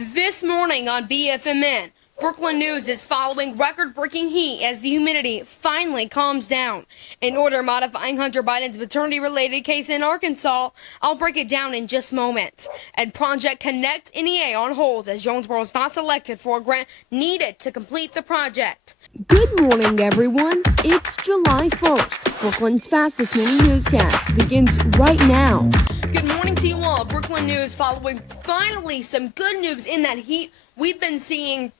This morning on BFMN, Brookland News is following record-breaking heat as the humidity finally calms down. In order modifying Hunter Biden's maternity-related case in Arkansas, I'll break it down in just moments. And Project Connect NEA on hold as Jonesboro is not selected for a grant needed to complete the project. Good morning, everyone. It's July 1st. Brookland's fastest morning newscast begins right now. Good morning to you all. Brookland News following finally some good news in that heat we've been seeing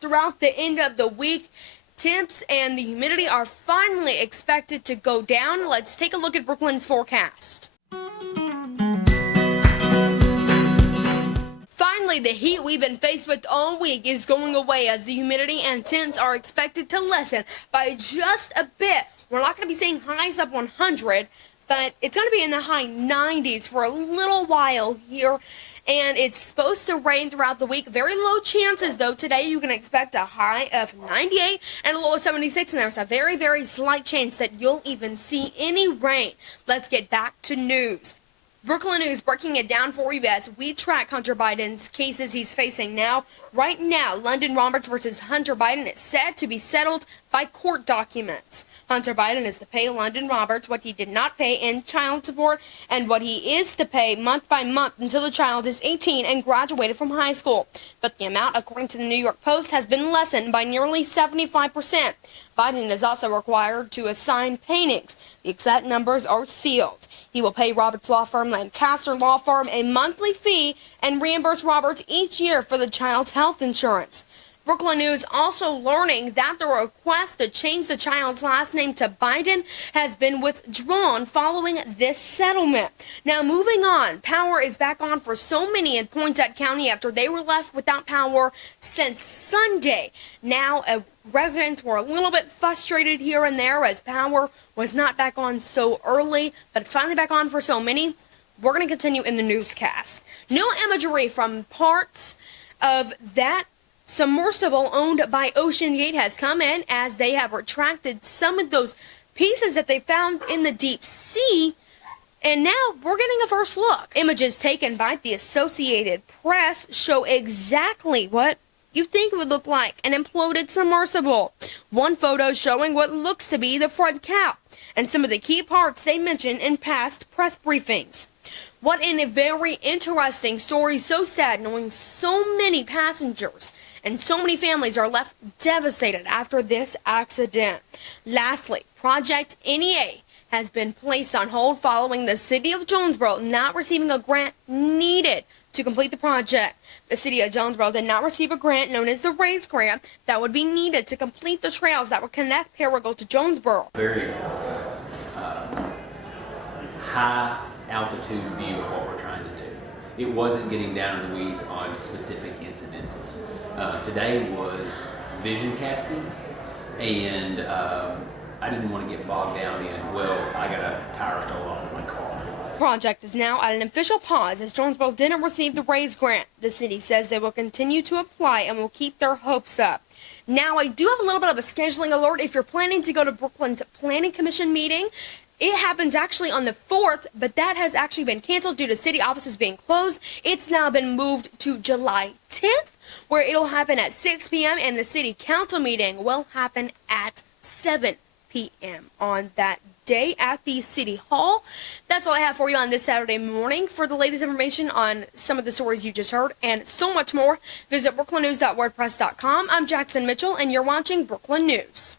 throughout the end of the week. Temps and the humidity are finally expected to go down. Let's take a look at Brookland's forecast. Finally, the heat we've been faced with all week is going away as the humidity and temps are expected to lessen by just a bit. We're not going to be seeing highs of 100, but it's going to be in the high 90s for a little while here, and it's supposed to rain throughout the week. Very low chances, though. Today you can expect a high of 98 and a low of 76, and there's a very, very slight chance that you'll even see any rain. Let's get back to news. Brookland News breaking it down for you as we track Hunter Biden's cases he's facing now. Right now, London Roberts versus Hunter Biden is said to be settled by court documents. Hunter Biden is to pay London Roberts what he did not pay in child support and what he is to pay month by month until the child is 18 and graduated from high school. But the amount, according to the New York Post, has been lessened by nearly 75%. Biden is also required to assign paintings. The exact numbers are sealed. He will pay Roberts' law firm, Lancaster Law Firm, a monthly fee and reimburse Roberts each year for the child's health insurance. Brookland News also learning that the request to change the child's last name to Biden has been withdrawn following this settlement. Now, moving on, power is back on for so many in Poinsett County after they were left without power since Sunday. Now, residents were a little bit frustrated here and there as power was not back on so early, but it's finally back on for so many. We're going to continue in the newscast. New imagery from parts of that submersible owned by OceanGate has come in as they have retracted some of those pieces that they found in the deep sea. And now we're getting a first look. Images taken by the Associated Press show exactly what you think it would look like an imploded submersible. One photo showing what looks to be the front cap and some of the key parts they mentioned in past press briefings. What in a very interesting story, so sad knowing so many passengers and so many families are left devastated after this accident. Lastly, Project NEA has been placed on hold following the city of Jonesboro not receiving a grant needed to complete the project. The city of Jonesboro did not receive a grant known as the RAISE grant that would be needed to complete the trails that would connect Parago to Jonesboro. Very high altitude view of what we're trying to do. It wasn't getting down in the weeds on specific incidences. Today was vision casting, and I didn't want to get bogged down in, well, I got a tire stole off of my car. Project is now at an official pause as Jonesboro didn't receive the RAISE grant. The city says they will continue to apply and will keep their hopes up. Now, I do have a little bit of a scheduling alert. If you're planning to go to Brookland's Planning Commission meeting, it happens actually on the 4th, but that has actually been canceled due to city offices being closed. It's now been moved to July 10th, where it'll happen at 6 p.m., and the city council meeting will happen at 7 p.m. on that day at the City Hall. That's all I have for you on this Saturday morning. For the latest information on some of the stories you just heard and so much more, visit brooklandnews.wordpress.com. I'm Jackson Mitchell, and you're watching Brookland News.